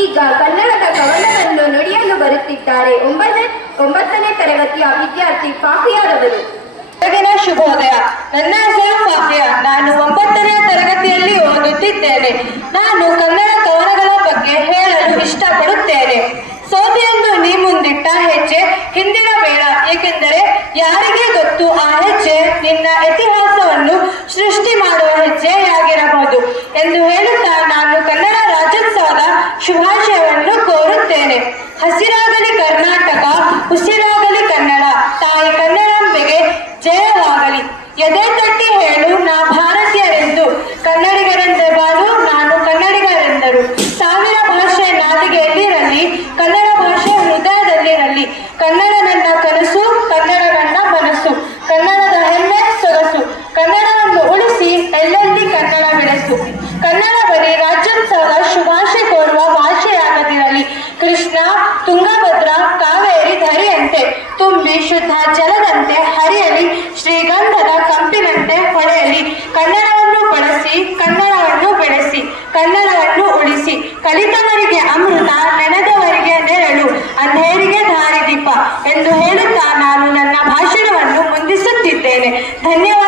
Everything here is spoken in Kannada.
ಈಗ ಕನ್ನಡದ ಕವನವನ್ನು ನುಡಿಯಲು ಬರುತ್ತಿದ್ದಾರೆ 9ನೇ ತರಗತಿಯ ವಿದ್ಯಾರ್ಥಿ ಫಾಫಿಯಾರವರು. ಬೆಳಗಿನ ಶುಭೋದಯ. ನನ್ನ ಹೆಸರು ಫಾಫಿಯಾ. ನಾನು 9ನೇ ತರಗತಿಯಲ್ಲಿ ಓದುತ್ತಿದ್ದೇನೆ. ನಾನು ಕನ್ನಡ ಕವನಗಳ ಬಗ್ಗೆ ಹೇಳಲು ಇಷ್ಟಪಡುತ್ತೇನೆ. ಸೋದೆಯೆಂದು ನೀ ಮುಂದಿಟ್ಟ ಹೆಜ್ಜೆ ಹಿಂದಿನ ಬೇಡ, ಏಕೆಂದರೆ ಯಾರಿಗೆ ಗೊತ್ತು ಆ ಹೆಜ್ಜೆ ನಿನ್ನ ಇತಿಹಾಸವನ್ನು ಸೃಷ್ಟಿ ಮಾಡುವ ಹೆಜ್ಜೆಯಾಗಿರಬಹುದು ಎಂದು ಹೇಳುತ್ತಾ ನಾನು ಕನ್ನಡ ರಾಜ್ಯೋತ್ಸವದ ಶುಭಾಶಯವನ್ನು ಕೋರುತ್ತೇನೆ. ಹಸಿರಾಗಲಿ ಕರ್ನಾಟಕ, ಉಸಿರಾಗಲಿ ಕನ್ನಡ, ತಾಯಿ ಕನ್ನಡಾಂಬೆಗೆ ಜಯವಾಗಲಿ. ಎದೆ ತಟ್ಟಿ ಹೇಳು ನಾ ಭಾರತೀಯರೆಂದು, ಕನ್ನಡಿಗರೆಂದೇ ಬಾಳು ನಾನು ಕನ್ನಡಿಗರೆಂದರು. ಸಾವಿರ ಭಾಷೆ ನಾಲಿಗೆಯಲ್ಲಿರಲಿ, ಕನ್ನಡ ಭಾಷೆ ಹೃದಯದಲ್ಲಿರಲಿ. ಕನ್ನಡ ನನ್ನ ಕನಸು, ಕನ್ನಡ ನನ್ನ ಮನಸ್ಸು, ಕನ್ನಡದ ಹೆಮ್ಮೆ ಸೊಗಸು. ಕನ್ನಡವನ್ನು ಉಳಿಸಿ ಎಲ್ಲೆಲ್ಲಿ ಕನ್ನಡ ಬೆಳೆಸು. ಕನ್ನಡ ಬರೀ ರಾಜ್ಯೋತ್ಸವದ ಶುಭಾಶಯ ಕೋರುವ ಭಾಷೆಯಾಗದಿರಲಿ. ಕೃಷ್ಣ, ತುಂಗಭದ್ರಾ, ಕಾವೇರಿ ಧರಿಯಂತೆ ತುಂಬಿ ಶುದ್ಧ ಜಲದಂತೆ ಹರಿಯಲಿ. ಶ್ರೀಗಂಧದ ಕಂಪಿನಂತೆ ಹೊಳೆಯಲಿ. ಕನ್ನಡವನ್ನು ಬಳಸಿ, ಕನ್ನಡವನ್ನು ಬೆಳೆಸಿ, ಕನ್ನಡವನ್ನು ಉಳಿಸಿ. ಕಲಿತವರಿಗೆ ಅಮೃತ, ನೆನೆದವರಿಗೆ ನೆರಳು, ಅಂಧೇರಿಗೆ ದಾರಿದೀಪ ಎಂದು ಹೇಳುತ್ತಾ ನಾನು ನನ್ನ ಭಾಷಣವನ್ನು ಮುಂದಿಸುತ್ತಿದ್ದೇನೆ. ಧನ್ಯವಾದ.